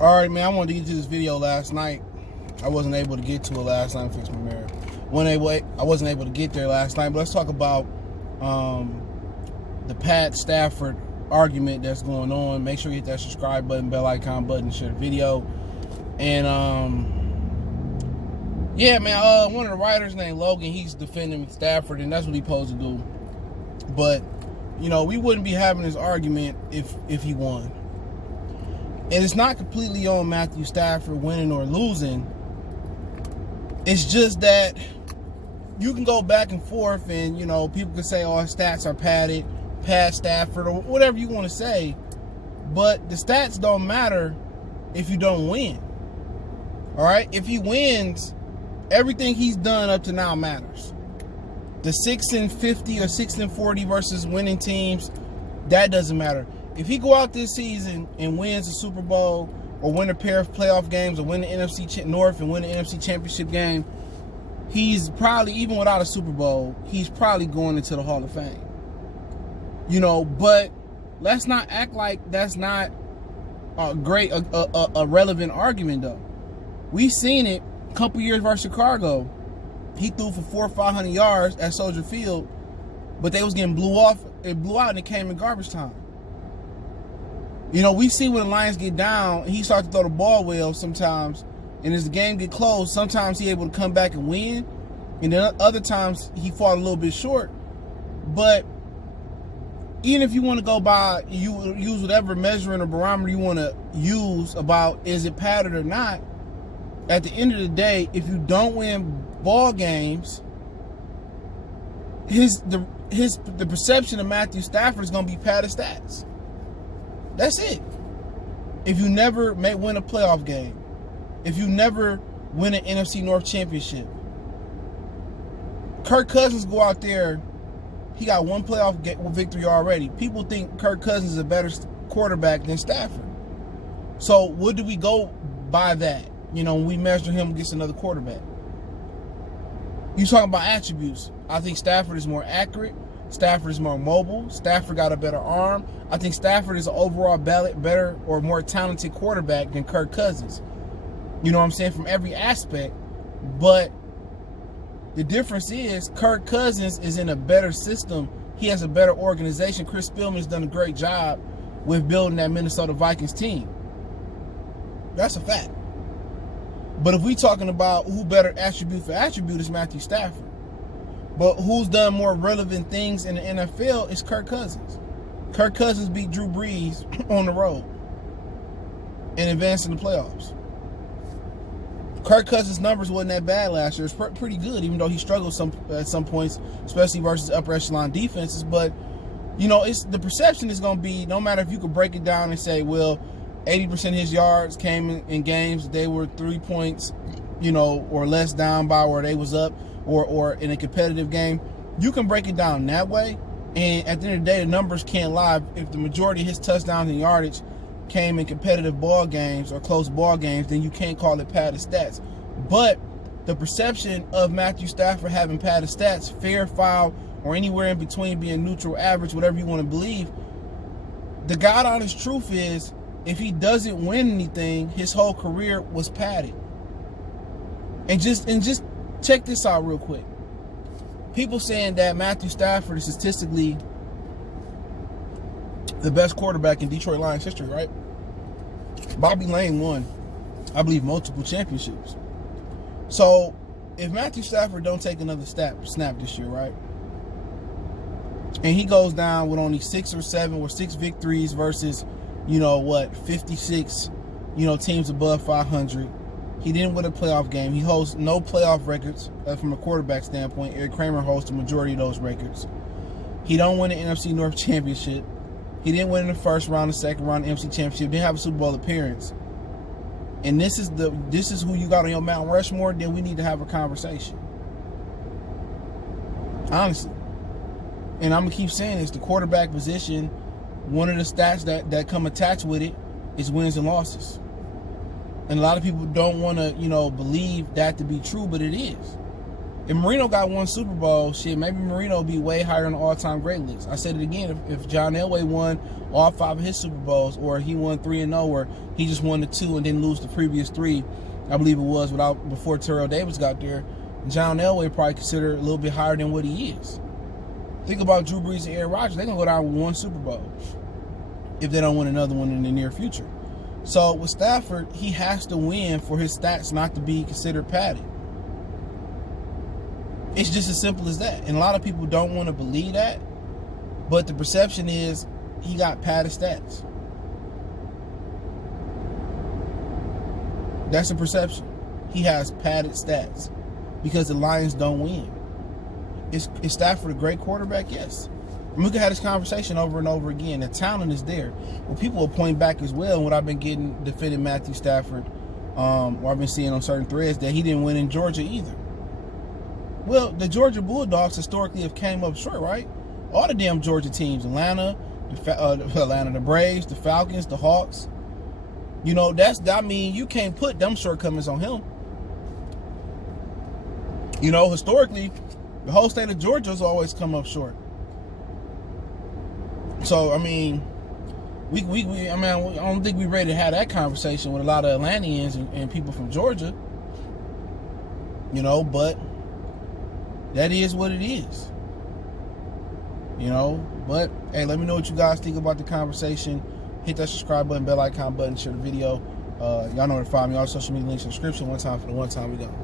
All right, man, I wanted to get to this video last night. I wasn't able to get to it last night. Fix my mirror. I wasn't able to get there last night, but let's talk about the Pat Stafford argument that's going on. Make sure you hit that subscribe button, bell icon button, share the video. And yeah, man, one of the writers named Logan, he's defending Stafford, and that's what he's supposed to do. But you know, we wouldn't be having this argument if he won. And it's not completely on Matthew Stafford winning or losing. It's just that you can go back and forth, and you know, people can say, "Oh, his stats are padded, Pat Stafford," or whatever you want to say. But the stats don't matter if you don't win. All right, if he wins, everything he's done up to now matters. The 6-50 or 6-40 versus winning teams, that doesn't matter. If he go out this season and wins the Super Bowl or win a pair of playoff games or win the NFC North and win the NFC Championship game, he's probably, even without a Super Bowl, he's probably going into the Hall of Fame. You know, but let's not act like that's not a relevant argument, though. We've seen it a couple years versus Chicago. He threw for 400 or 500 yards at Soldier Field, but they was getting blew out, and it came in garbage time. You know, we see when the Lions get down, he starts to throw the ball well sometimes, and as the game get close, sometimes he able to come back and win, and then other times he fall a little bit short. But even if you want to go by, you use whatever measuring or barometer you want to use about is it padded or not, at the end of the day, if you don't win ball games, the perception of Matthew Stafford is going to be padded stats. That's it. If you never win a playoff game, if you never win an NFC North championship, Kirk Cousins go out there, he got one playoff victory already. People think Kirk Cousins is a better quarterback than Stafford. So what do we go by that? You know, when we measure him against another quarterback. You talking about attributes. I think Stafford is more accurate. Stafford is more mobile. Stafford got a better arm. I think Stafford is an overall better or more talented quarterback than Kirk Cousins. You know what I'm saying? From every aspect. But the difference is Kirk Cousins is in a better system. He has a better organization. Chris Spielman's done a great job with building that Minnesota Vikings team. That's a fact. But if we talking about who better attribute for attribute, is Matthew Stafford. But who's done more relevant things in the NFL is Kirk Cousins. Kirk Cousins beat Drew Brees on the road and advanced in the playoffs. Kirk Cousins' numbers wasn't that bad last year. It's pretty good, even though he struggled at some points, especially versus upper echelon defenses. But, you know, the perception is going to be, no matter if you could break it down and say, well, 80% of his yards came in games they were 3 points, you know, or less down by where they was up, or in a competitive game. You can break it down that way, and at the end of the day, the numbers can't lie. If the majority of his touchdowns and yardage came in competitive ball games or close ball games, then you can't call it padded stats. But the perception of Matthew Stafford having padded stats, fair, foul, or anywhere in between, being neutral, average, whatever you want to believe, the God honest truth is, if he doesn't win anything, his whole career was padded. And just check this out real quick. People saying that Matthew Stafford is statistically the best quarterback in Detroit Lions history, right? Bobby Lane won, I believe, multiple championships. So if Matthew Stafford don't take another snap this year, right, and he goes down with only 6 or 7 or 6 victories versus, you know what, 56, you know, teams above 500. He didn't win a playoff game. He holds no playoff records from a quarterback standpoint. Eric Kramer holds the majority of those records. He don't win the NFC North championship. He didn't win in the first round, the second round, the NFC championship. Didn't have a Super Bowl appearance. And this is who you got on your Mount Rushmore. Then we need to have a conversation. Honestly. And I'm gonna keep saying this: the quarterback position, one of the stats that come attached with it is wins and losses. And a lot of people don't want to, you know, believe that to be true, but it is. If Marino got 1 Super Bowl, shit, maybe Marino will be way higher on the all-time great list. I said it again, if John Elway won all 5 of his Super Bowls, or he won 3-0, or he just won the 2 and didn't lose the previous 3, I believe it was, before Terrell Davis got there, John Elway probably considered a little bit higher than what he is. Think about Drew Brees and Aaron Rodgers. They're going to go down with 1 Super Bowl if they don't win another one in the near future. So with Stafford, he has to win for his stats not to be considered padded. It's just as simple as that. And a lot of people don't want to believe that, but the perception is he got padded stats. That's the perception. He has padded stats because the Lions don't win. Is Stafford a great quarterback? Yes. And we can have this conversation over and over again. The talent is there. Well, people will point back as well. And what I've been getting defending Matthew Stafford, or I've been seeing on certain threads, that he didn't win in Georgia either. Well, the Georgia Bulldogs historically have came up short, right? All the damn Georgia teams, Atlanta, the Braves, the Falcons, the Hawks. You know, you can't put them shortcomings on him. You know, historically, the whole state of Georgia has always come up short. So, I mean, I don't think we're ready to have that conversation with a lot of Atlanteans and people from Georgia. You know, but that is what it is. You know, but hey, let me know what you guys think about the conversation. Hit that subscribe button, bell icon button, share the video. Y'all know where to find me. All social media links in the description. One time for the one time we go.